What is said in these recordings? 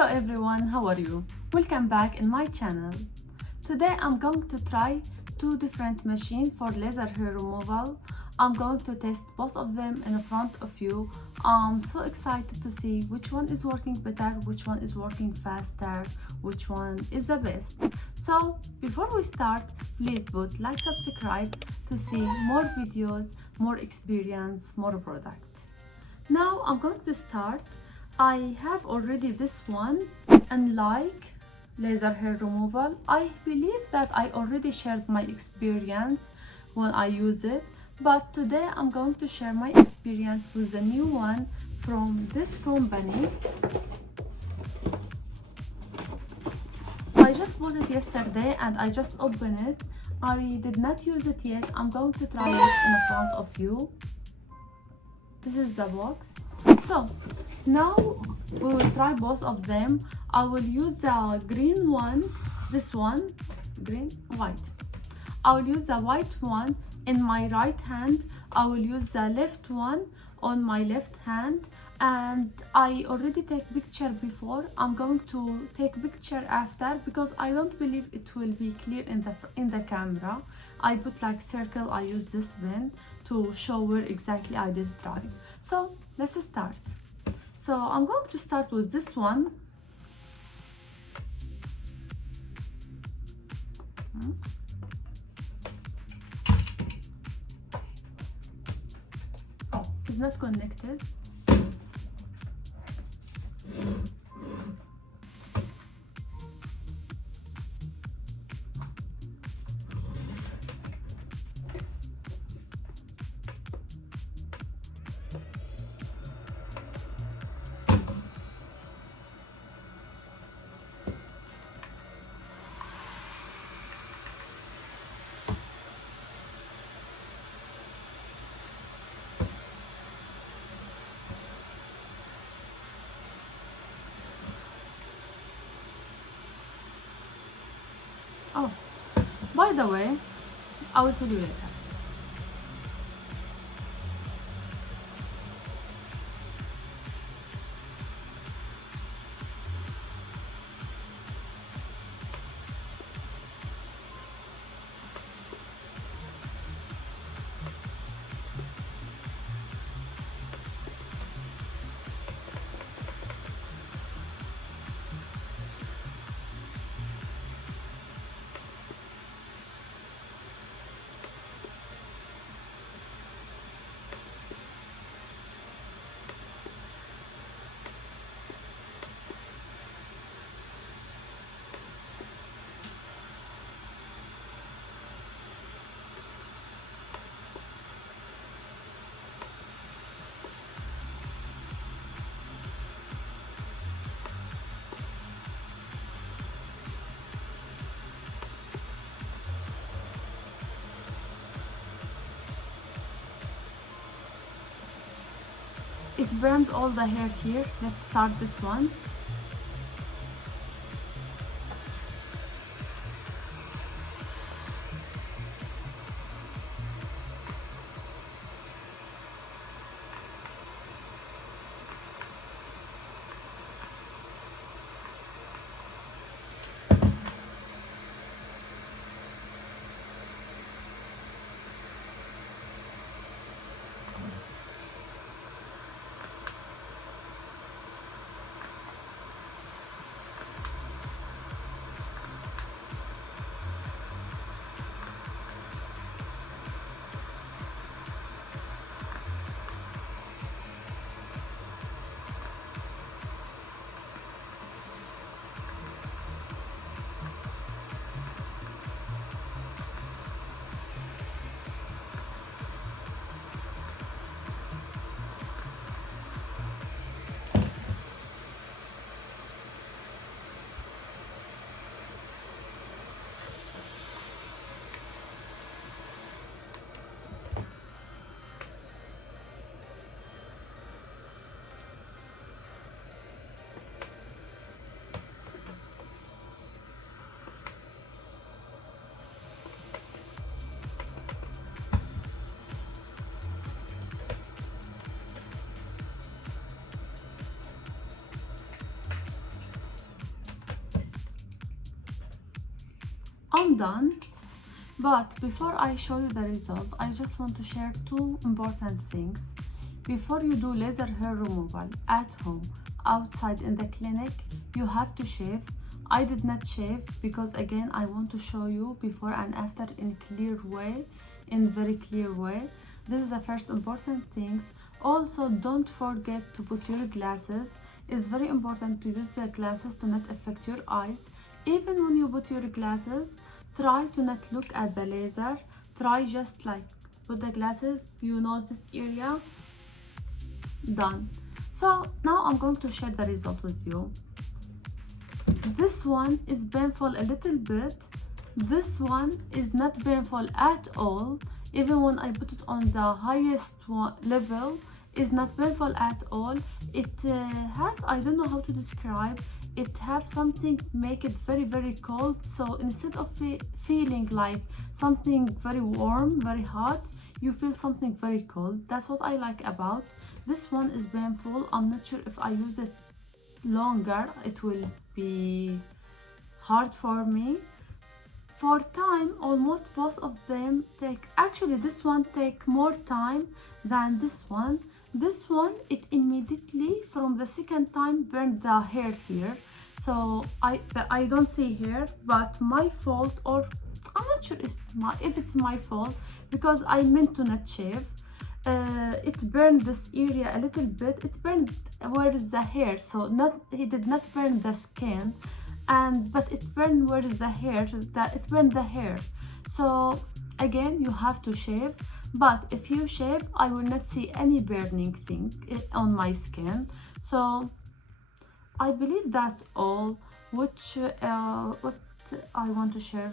Hello everyone, how are you? Welcome back in my channel. Today I'm going to try two different machines for laser hair removal. I'm going to test both of them in front of you. I'm so excited to see which one is working better, which one is working faster, which one is the best. So before we start, please put like, subscribe to see more videos, more experience, more products. Now I'm going to start. I have already this one, Ulike laser hair removal. I believe that I already shared my experience when I use it, but today I'm going to share my experience with the new one from this company. I just bought it yesterday and I just opened it. I did not use it yet. I'm going to try it in front of you. This is the box. So now we will try both of them. I will use the green one, this one, green, white. I will use the white one in my right hand. I will use the left one on my left hand, and I already take picture before. I'm going to take picture after because I don't believe it will be clear in the camera. I put like circle. I use this pen to show where exactly I did try. So let's start. So I'm going to start with this one. Oh, it's not connected. Oh, by the way, I will tell you later. It's burned all the hair here. Let's start this one. I'm done. But before I show you the result, I just want to share two important things. Before you do laser hair removal at home, outside in the clinic, you have to shave. I did not shave because again I want to show you before and after in very clear way. This is the first important things. Also, don't forget to put your glasses. It's very important to use the glasses to not affect your eyes. Even when you put your glasses, try to not look at the laser. Try just like put the glasses, you know this area. Done. So now I'm going to share the result with you. This one is painful a little bit. This one is not painful at all. Even when I put it on the highest level, it's not painful at all. It have, I don't know how to describe, it have something make it very cold. So instead of feeling like something very warm, very hot, you feel something very cold. That's what I like about this one. Is painful. I'm not sure if I use it longer it will be hard for me. For time, almost both of them take, actually this one take more time than this one. This one, it immediately from the second time burned the hair here. So I don't see here, but my fault, or I'm not sure if it's my fault, because I meant to not shave. It burned this area a little bit. It burned where is the hair, so it did not burn the skin, but it burned where is the hair, it burned the hair. So again, you have to shave, but if you shave, I will not see any burning thing on my skin. So I believe that's all what I want to share.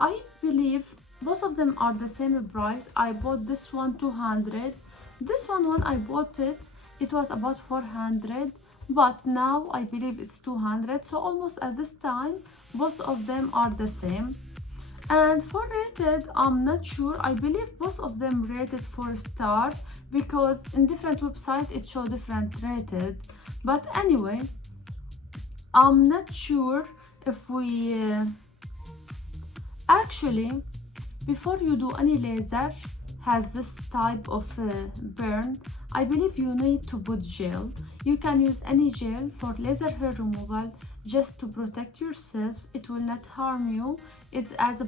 I believe both of them are the same price. I bought this one 200. This one when I bought it, it was about 400, but now I believe it's 200. So almost at this time, both of them are the same. And for rated, I'm not sure. I believe both of them rated 4-star, because in different websites it show different rated. But anyway, I'm not sure if we actually, before you do any laser has this type of burn, I believe you need to put gel. You can use any gel for laser hair removal just to protect yourself. It will not harm you. It's as a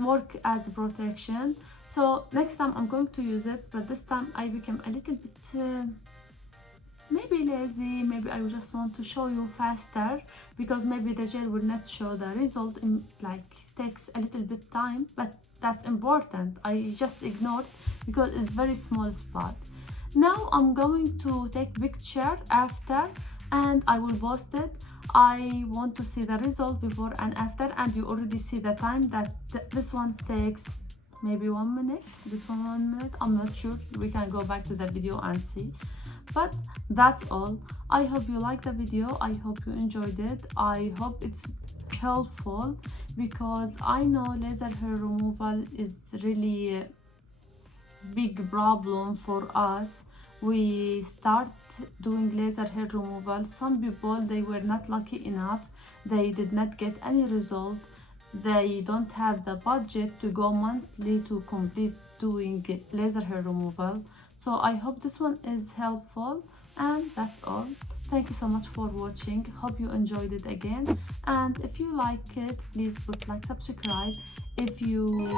work as a protection. So next time I'm going to use it, but this time I became a little bit maybe lazy. Maybe I just want to show you faster, because maybe the gel will not show the result in like takes a little bit time, but that's important. I just ignored because it's very small spot. Now I'm going to take picture after and I will post it. I want to see the result before and after, and you already see the time that this one takes maybe 1 minute, this one 1 minute, I'm not sure. We can go back to the video and see. But that's all. I hope you liked the video. I hope you enjoyed it. I hope it's helpful, because I know laser hair removal is really a big problem for us. We start doing laser hair removal. Some people, they were not lucky enough. They did not get any result. They don't have the budget to go monthly to complete doing laser hair removal. So I hope this one is helpful, and that's all. Thank you so much for watching. Hope you enjoyed it again, and if you like it, please put like, subscribe. If you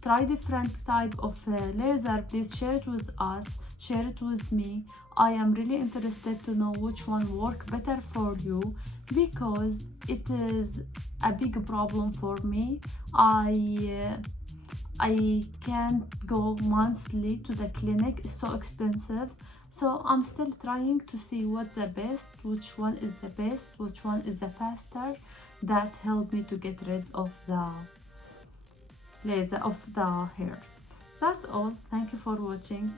try different type of laser, please share it with us, share it with me. I am really interested to know which one work better for you, because it is a big problem for me. I can't go monthly to the clinic, it's so expensive. So I'm still trying to see what's the best, which one is the best, which one is the faster, that helped me to get rid of the laser of the hair. That's all. Thank you for watching.